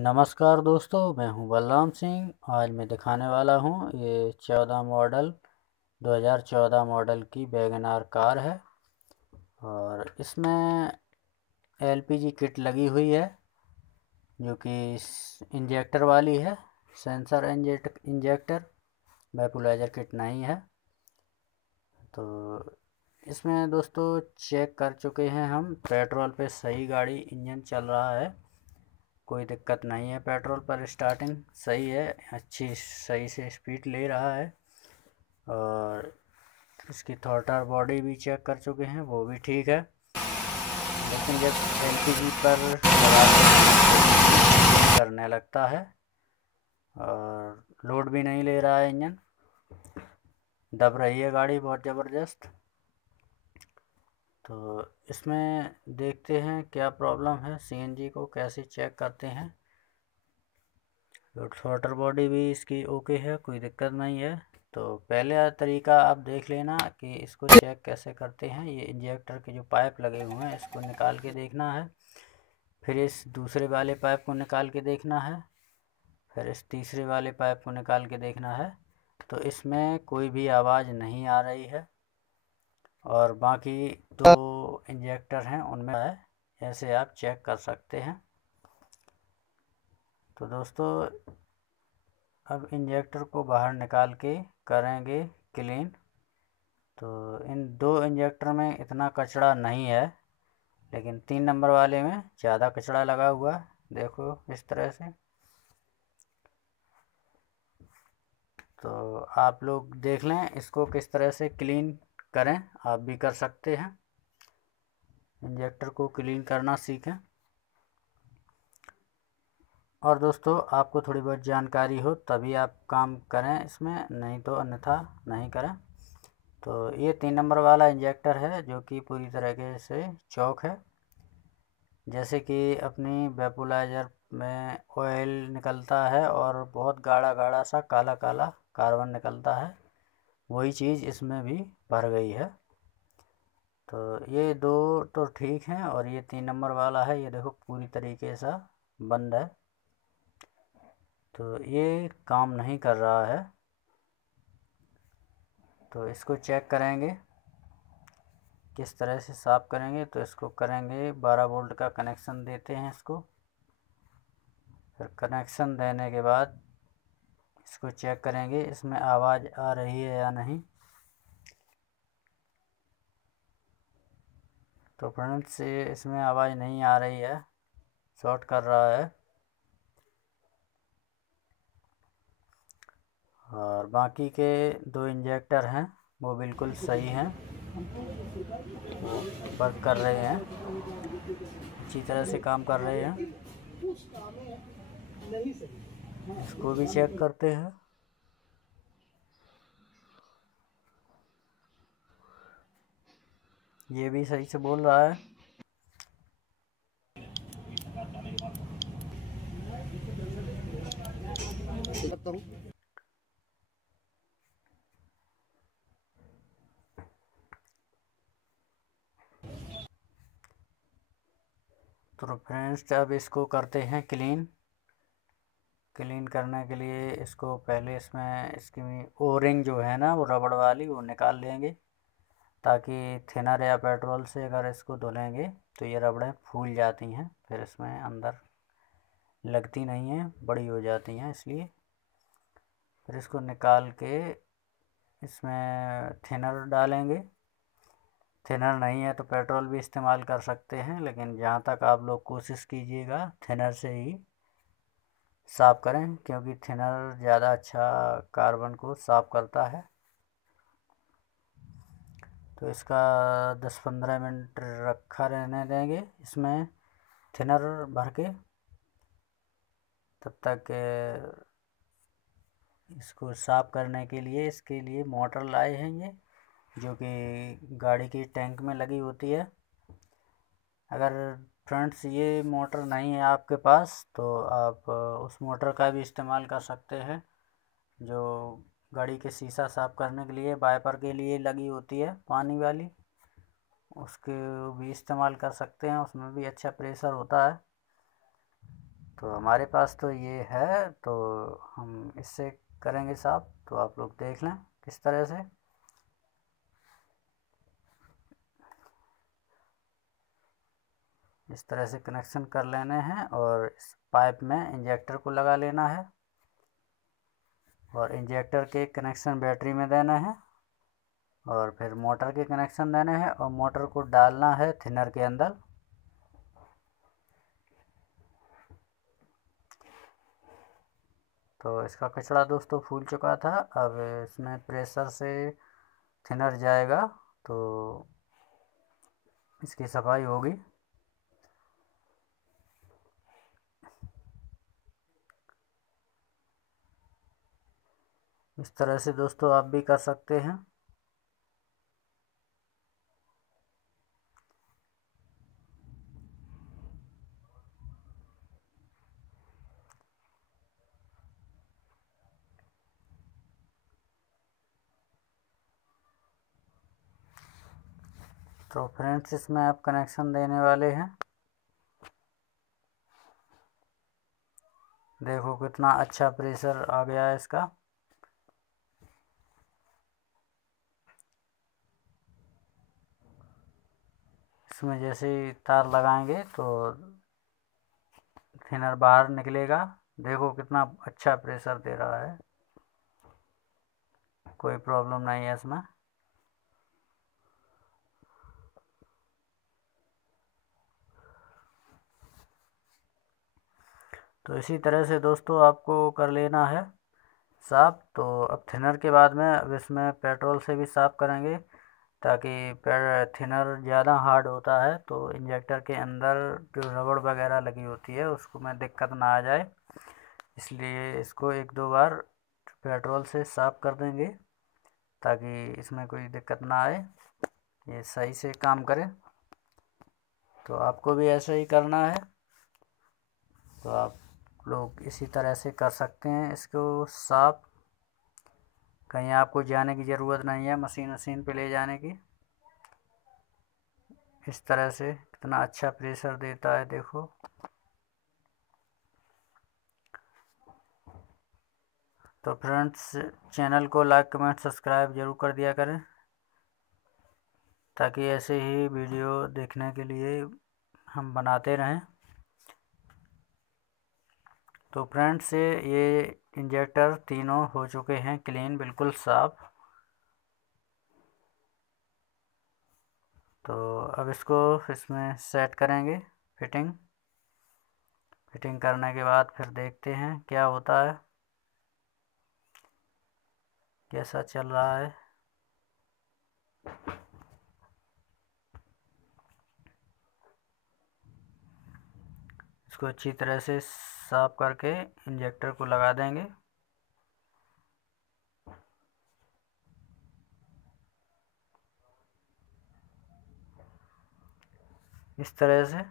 नमस्कार दोस्तों, मैं हूं बलराम सिंह। आज मैं दिखाने वाला हूं ये 2014 मॉडल की वैगन आर कार है। और इसमें एलपीजी किट लगी हुई है जो कि इंजेक्टर वाली है, सेंसर इंजेक्टर। वेपोराइजर किट नहीं है। तो इसमें दोस्तों चेक कर चुके हैं हम, पेट्रोल पे सही गाड़ी इंजन चल रहा है, कोई दिक्कत नहीं है। पेट्रोल पर स्टार्टिंग सही है, अच्छी सही से स्पीड ले रहा है। और इसकी थ्रॉटल बॉडी भी चेक कर चुके हैं, वो भी ठीक है। लेकिन जब एलपीजी पर करने लगता है और लोड भी नहीं ले रहा है, इंजन दब रही है गाड़ी बहुत ज़बरदस्त। तो इसमें देखते हैं क्या प्रॉब्लम है, सीएनजी को कैसे चेक करते हैं। तो थ्रॉटल बॉडी भी इसकी ओके है, कोई दिक्कत नहीं है। तो पहले तरीका आप देख लेना कि इसको चेक कैसे करते हैं। ये इंजेक्टर के जो पाइप लगे हुए हैं इसको निकाल के देखना है, फिर इस दूसरे वाले पाइप को निकाल के देखना है, फिर इस तीसरे वाले पाइप को निकाल के देखना है। तो इसमें कोई भी आवाज़ नहीं आ रही है। और बाकी दो इंजेक्टर हैं उनमें है, ऐसे आप चेक कर सकते हैं। तो दोस्तों अब इंजेक्टर को बाहर निकाल के करेंगे क्लीन। तो इन दो इंजेक्टर में इतना कचरा नहीं है, लेकिन 3 नंबर वाले में ज़्यादा कचरा लगा हुआ है, देखो इस तरह से। तो आप लोग देख लें इसको किस तरह से क्लीन करें, आप भी कर सकते हैं। इंजेक्टर को क्लीन करना सीखें। और दोस्तों आपको थोड़ी बहुत जानकारी हो तभी आप काम करें इसमें, नहीं तो अन्यथा नहीं करें। तो ये 3 नंबर वाला इंजेक्टर है जो कि पूरी तरीके से चौक है। जैसे कि अपनी वेपोराइजर में ऑयल निकलता है और बहुत गाढ़ा गाढ़ा सा काला काला कार्बन निकलता है, वही चीज़ इसमें भी भर गई है। तो ये दो तो ठीक हैं, और ये 3 नंबर वाला है, ये देखो पूरी तरीके से बंद है। तो ये काम नहीं कर रहा है। तो इसको चेक करेंगे किस तरह से साफ़ करेंगे। तो इसको करेंगे 12 वोल्ट का कनेक्शन देते हैं इसको। फिर कनेक्शन देने के बाद इसको चेक करेंगे इसमें आवाज़ आ रही है या नहीं। तो फ्रंट से इसमें आवाज़ नहीं आ रही है, शॉर्ट कर रहा है। और बाकी के दो इंजेक्टर हैं वो बिल्कुल सही हैं, वर्क कर रहे हैं, अच्छी तरह से काम कर रहे हैं। इसको भी चेक करते हैं। ये भी सही से बोल रहा है। तो फ्रेंड्स अब इसको करते हैं क्लीन। क्लीन करने के लिए इसको पहले इसमें इसकी ओ रिंग जो है ना, वो रबड़ वाली, वो निकाल लेंगे, ताकि थिनर या पेट्रोल से अगर इसको धुलेंगे तो ये रबड़ें फूल जाती हैं, फिर इसमें अंदर लगती नहीं हैं, बड़ी हो जाती हैं, इसलिए। फिर इसको निकाल के इसमें थिनर डालेंगे। थिनर नहीं है तो पेट्रोल भी इस्तेमाल कर सकते हैं, लेकिन जहाँ तक आप लोग कोशिश कीजिएगा थिनर से ही साफ़ करें, क्योंकि थिनर ज़्यादा अच्छा कार्बन को साफ़ करता है। तो इसका 10-15 मिनट रखा रहने देंगे इसमें थिनर भर के। तब तक इसको साफ़ करने के लिए इसके लिए मोटर लाए हैं ये, जो कि गाड़ी की टैंक में लगी होती है। अगर फ्रेंड्स ये मोटर नहीं है आपके पास तो आप उस मोटर का भी इस्तेमाल कर सकते हैं, जो गाड़ी के शीशा साफ़ करने के लिए वाइपर के लिए लगी होती है, पानी वाली, उसके भी इस्तेमाल कर सकते हैं, उसमें भी अच्छा प्रेशर होता है। तो हमारे पास तो ये है, तो हम इससे करेंगे साफ। तो आप लोग देख लें किस तरह से। इस तरह से कनेक्शन कर लेने हैं और इस पाइप में इंजेक्टर को लगा लेना है और इंजेक्टर के कनेक्शन बैटरी में देना है और फिर मोटर के कनेक्शन देने हैं और मोटर को डालना है थिनर के अंदर। तो इसका कचड़ा दोस्तों फूल चुका था, अब इसमें प्रेशर से थिनर जाएगा तो इसकी सफाई होगी। इस तरह से दोस्तों आप भी कर सकते हैं। तो फ्रेंड्स इसमें आप कनेक्शन देने वाले हैं। देखो कितना अच्छा प्रेशर आ गया है इसका। इसमें जैसे ही तार लगाएंगे तो थिनर बाहर निकलेगा। देखो कितना अच्छा प्रेशर दे रहा है, कोई प्रॉब्लम नहीं है इसमें। तो इसी तरह से दोस्तों आपको कर लेना है साफ। तो अब थिनर के बाद में अब इसमें पेट्रोल से भी साफ करेंगे, ताकि थिनर ज़्यादा हार्ड होता है तो इंजेक्टर के अंदर जो रबड़ वगैरह लगी होती है उसको में दिक्कत ना आ जाए, इसलिए इसको एक दो बार पेट्रोल से साफ कर देंगे ताकि इसमें कोई दिक्कत ना आए, ये सही से काम करे। तो आपको भी ऐसा ही करना है। तो आप लोग इसी तरह से कर सकते हैं इसको साफ। कहीं आपको जाने की ज़रूरत नहीं है मशीन पे ले जाने की। इस तरह से कितना अच्छा प्रेशर देता है देखो। तो फ्रेंड्स चैनल को लाइक कमेंट सब्सक्राइब जरूर कर दिया करें, ताकि ऐसे ही वीडियो देखने के लिए हम बनाते रहें। तो फ्रेंड्स ये इंजेक्टर तीनों हो चुके हैं क्लीन, बिल्कुल साफ। तो अब इसको इसमें सेट करेंगे फिटिंग करने के बाद फिर देखते हैं क्या होता है, कैसा चल रहा है। इसको अच्छी तरह से साफ करके इंजेक्टर को लगा देंगे। इस तरह से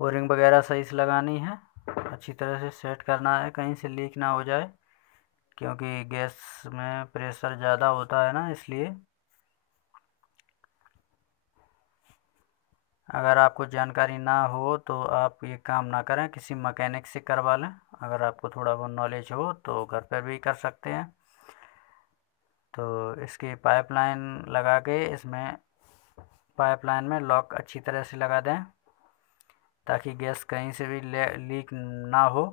ओरिंग वगैरह सही से लगानी है, अच्छी तरह से सेट करना है, कहीं से लीक ना हो जाए, क्योंकि गैस में प्रेशर ज़्यादा होता है ना, इसलिए। अगर आपको जानकारी ना हो तो आप ये काम ना करें, किसी मैकेनिक से करवा लें। अगर आपको थोड़ा बहुत नॉलेज हो तो घर पर भी कर सकते हैं। तो इसकी पाइपलाइन लगा के इसमें पाइपलाइन में लॉक अच्छी तरह से लगा दें, ताकि गैस कहीं से भी लीक ना हो।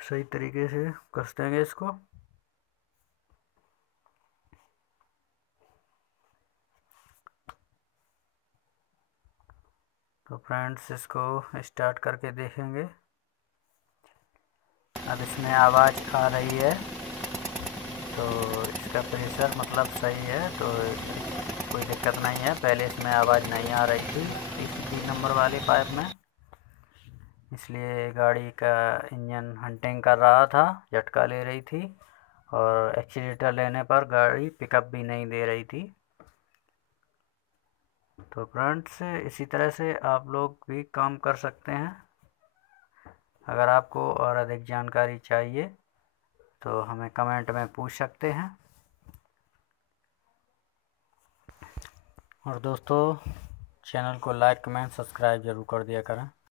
सही तरीके से कस देंगे इसको। तो फ्रेंड्स इसको स्टार्ट करके देखेंगे। अब इसमें आवाज़ आ रही है, तो इसका प्रेशर मतलब सही है, तो कोई दिक्कत नहीं है। पहले इसमें आवाज़ नहीं आ रही थी इस 3 नंबर वाली पाइप में, इसलिए गाड़ी का इंजन हंटिंग कर रहा था, झटका ले रही थी और एक्सीलेटर लेने पर गाड़ी पिकअप भी नहीं दे रही थी। तो फ्रेंड्स इसी तरह से आप लोग भी काम कर सकते हैं। अगर आपको और अधिक जानकारी चाहिए तो हमें कमेंट में पूछ सकते हैं। और दोस्तों चैनल को लाइक कमेंट सब्सक्राइब ज़रूर कर दिया करें।